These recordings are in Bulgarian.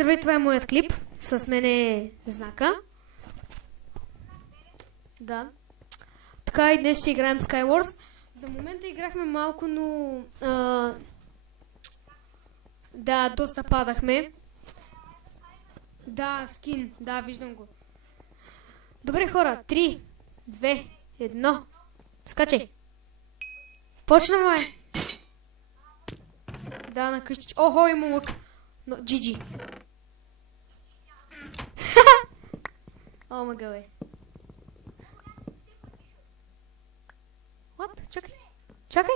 здравей, това е моят клип. С мен е знака. Да. Така и днес ще играем Skywars. За момента играхме малко, но... да, доста падахме. Да, скин. Да, виждам го. Добре, хора. 3, 2, 1. Скачай. Почнаме. Да, на къщич. Охо, има лък. Но, GG. О, мъгъве. What? Чакай. Чакай.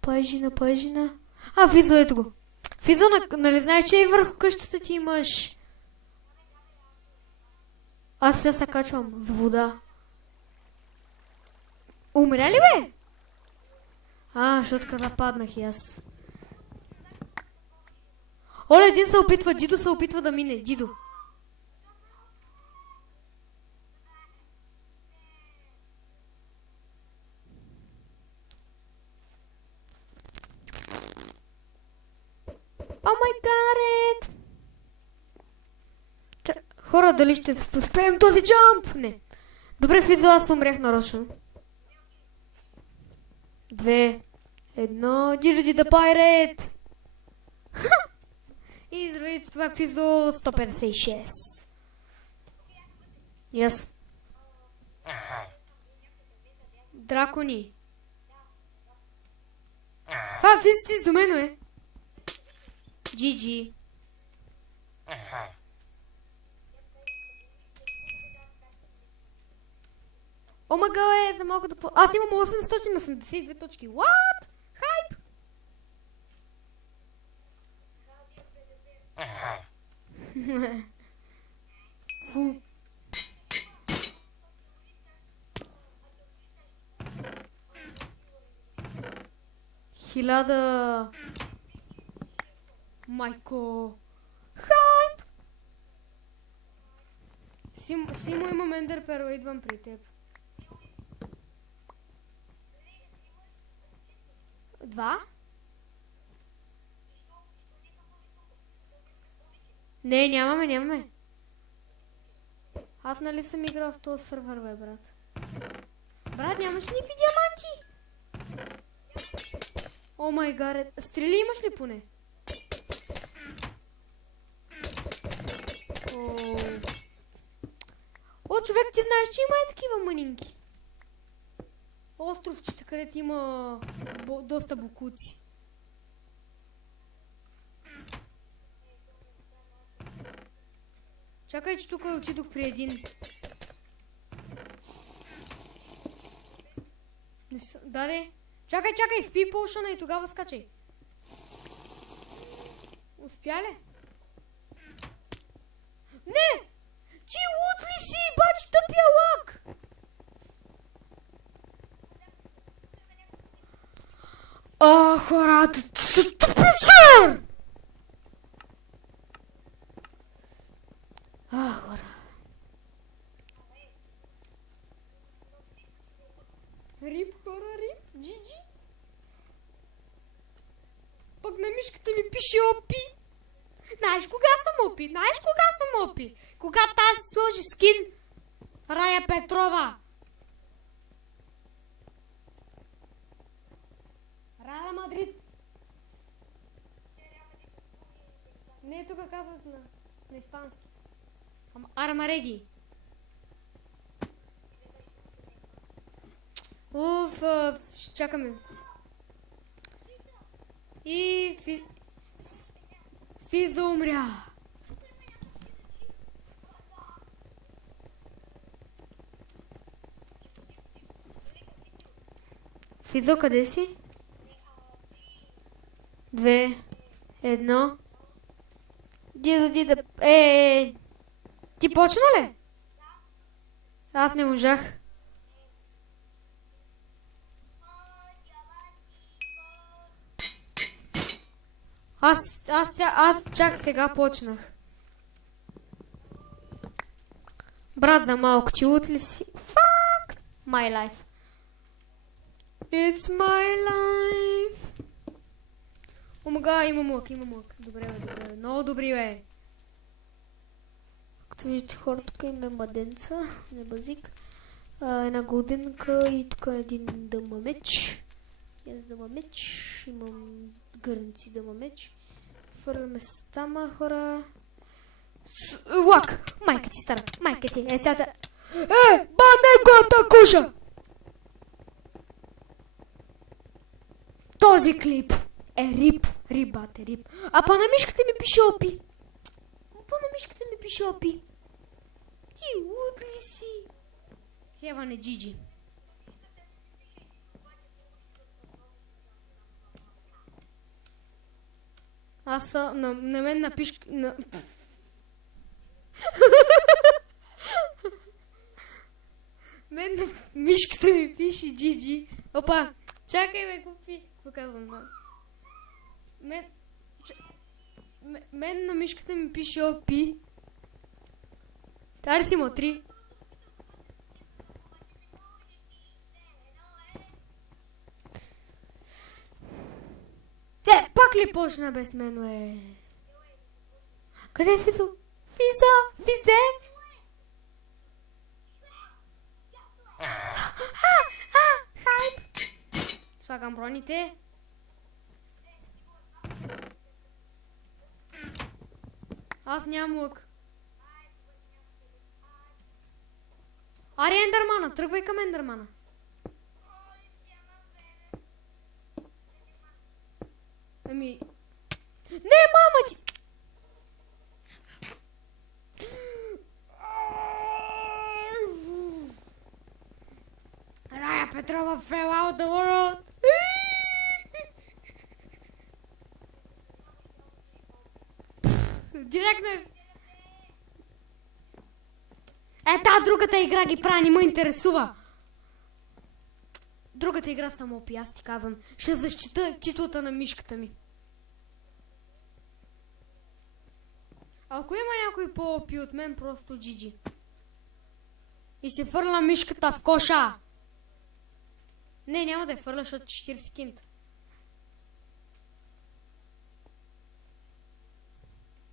Пъжина. А, Физо, ето го. Физо, нали знаеш, че и върху къщата ти имаш... Аз сега се качвам в вода. Умря ли, бе? Защото къде паднах и аз. Оле, един се опитва, Дидо се опитва да мине. Дидо. О май гад! Хора, дали ще успеем този джамп? Не. Добре, Физо, аз умрях нарочно. 2, 1, Дидо да пайрет! И здравейте, това е Физо 156. Yes. Дракони. Това Физо си с домено е. GG. Омага е, за малко да по... Аз имам 882 точки. What? Хайп! Фу. Хиляда... Майко... Хайп! Симо, имам ендер перо, идвам при теб. 2? Не, нямаме. Аз нали съм играл в този сървър, бе, брат. Брат, нямаш никакви диаманти? О май гад, стрели имаш ли поне? О, човек, ти знаеш, че има и такива мънинки. Островчета, където има доста букуци. Чакай, че тук отидох при един. Даде. Чакай, спи полшана и тогава скачай. Успя ли? Не! Ти лут ли си, бач, тъпия лък? Хора, тъпи сър! Хора. Рип, хора, рип, GG. Пък на мишката ми пише опи. Знаеш кога съм опи? Кога тази сложи скин Рая Петрова. Рая Мадрид. Не, тук казват на испански. Армареди. Уф, ще чакаме. И Физо умря. Физо, къде си? 2, 1. Дидо. Ти почна ли? Аз не можах. Аз чак сега почнах. Брат, за малко ти лут ли си? Fuck my life. It's my life. Омага, имам лък. Добре, бе. Много добри, бе. Както виждате хора, тук има младенца, не базик. Една годинка и тук един дъмамеч. Имам гърници дъмамеч. Фърляме с тама хора. Лак! Майка ти стара, майка ти, сята. Банегата куша! Този клип е рип, рип. А па на мишката ми пише опи. Ти луд ли си? Хеване Джиджи. Аз на мен напиш... Мен на мишката ми пише Джиджи. Опа, чакай бе, какво казвам? Мен на мишката ми пише опи. Тари си мотри. Пак ли почна без мен, бе? Къде е Физо? Физе! Хайп! Слагам броните. Аз нямам лък. Ари Ендърмана, тръгвай към Ендърмана. Ами... Не, мама ти! Рая Петрова fell out the world! Директно е... другата игра ги прави, не ме интересува. Другата игра само опи, аз ти казвам. Ще защита титлата на мишката ми. Ако има някой по-опи от мен, просто GG. И се фърля мишката в коша. Не, няма да я фърля, защото 40 кинта.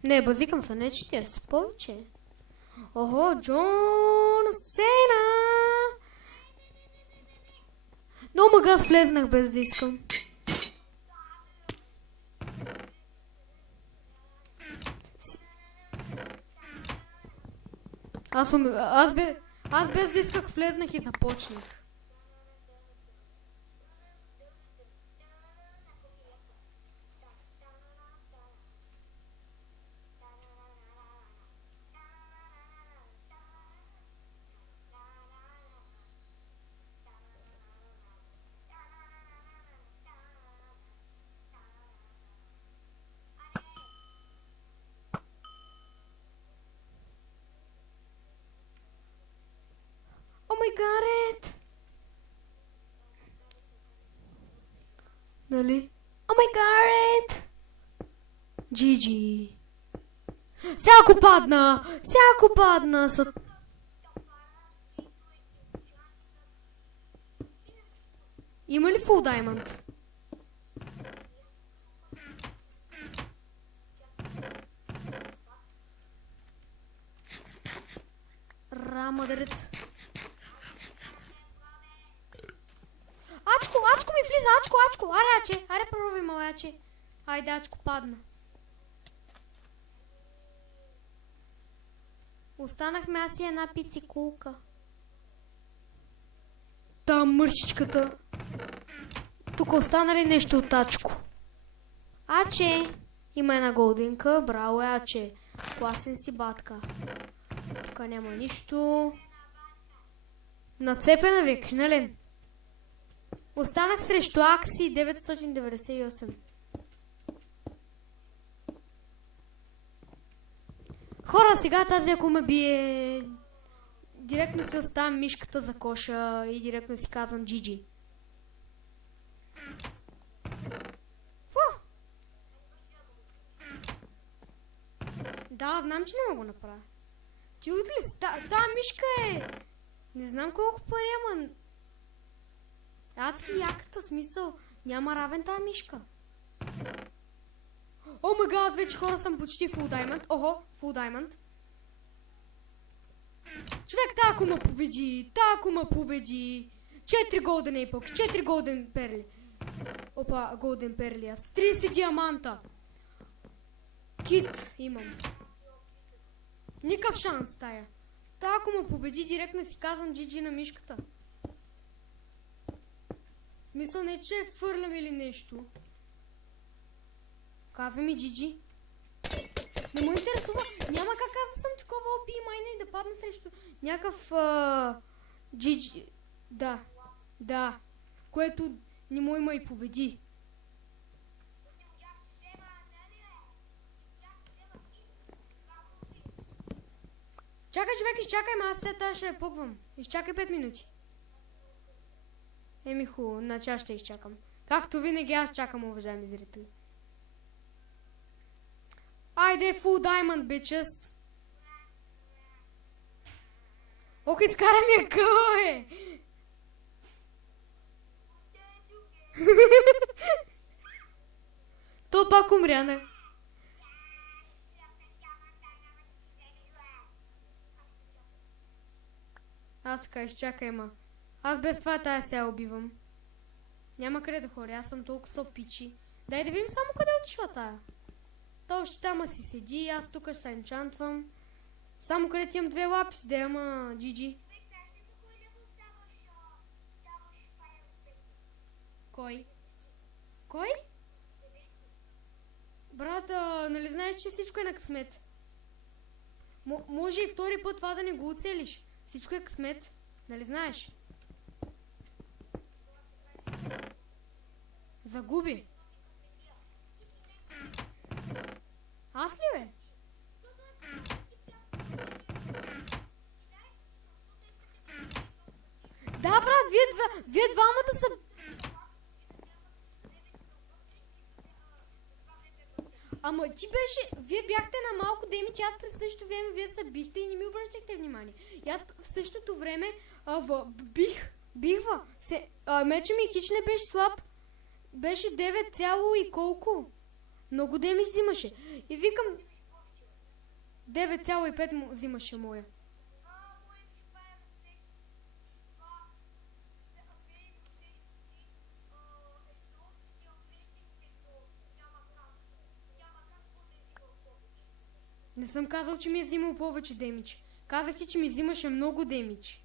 Не, базикам се, не 40, повече. Охо, Джон Сена! Но мага влезнах без да искам. Аз без да исках влезнах и започнах. Гарет! Нали? О май Гарет! GG! Сяко падна! Има ли Full Diamond? Рамадарет! Ачко ми влиза, Ачко! Аре пробуй, маляче. Айде, Ачко падна. Останахме аз и една пицикулка. Там мършичката. Тук остана ли нещо от Ачко? Аче! Има една голдинка, браво е, Аче. Класен си батка. Тук няма нищо. Нацепена викаш, нали? Останах срещу Акси 998. Хора, сега тази ако ме бие, директно си оставям мишката за коша и директно си казвам GG. Да, знам, че не мога го направя. Ти ли? Та мишка е... Не знам колко пари, ама... Аз ги яката, смисъл. Няма равен тази мишка. О май гад, вече хора съм почти full diamond. Охо, full diamond. Човек, тако ме победи, тако ме победи. 4 golden apple, 4 golden перли. Опа, golden перли аз. 30 диаманта. Кит имам. Никакъв шанс тая. Тако ме победи, директно си казвам GG на мишката. Смисъл не, че фърлям или нещо. Казва ми GG. Не му интересува. Няма как аз да съм такова OP майна и да падна срещу някакъв GG. Да. Да. Което не му има и победи. Чакай, човек, изчакай, ма аз след това ще я пуквам. Изчакай 5 минути. Еми хубаво, значи аз ще изчакам. Както винаги аз чакам, уважаеми зрители. Айде, full diamond, bitches. Ох, изкара ми я къл, бе! То пак умря, не? Аз така, изчакай, ма. Аз без това тая сега убивам. Няма къде да ходя, аз съм толкова со пичи. Дай да видим само къде отишла тая. То още там си седи, аз тук ще се енчантвам. Само къде ти имам 2 лаписи, да ама GG. Кой? Кой? Брата, нали знаеш, че всичко е на късмет? Може и втори път това да не го оцелиш. Всичко е късмет, нали знаеш? Загуби. Аз ли, бе? Да, брат, вие двамата са... Ама ти беше... Вие бяхте на малко демидж, аз през същото време вие се бихте и не ми обръщахте внимание. И аз в същото време бихва. Меча ми хич не беше слаб. Беше 9 цяло и колко? Много демидж взимаше. И викам... 9,5 му взимаше моя. Не съм казал, че ми е взимал повече демидж. Казах ти, че ми взимаше много демидж.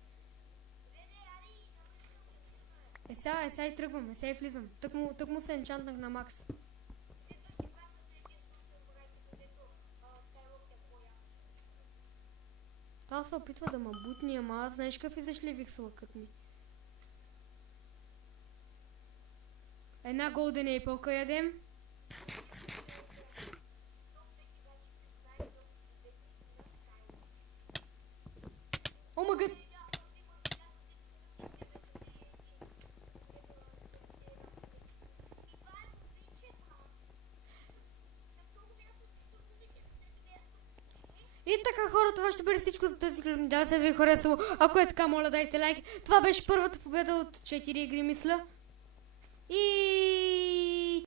Сега и тръгвам, сега и влизам. Тък му се енчантнах на макс. Това се опитва да ма бутни, ама аз знаеш какъв изашливих с лъкът ми. Една golden apple ядем. О, мъгът! И така, хора, това ще бъде всичко за този клип. Да се ви харесало. Ако е така, моля, дайте лайк. Това беше първата победа от 4 игри, мисля. И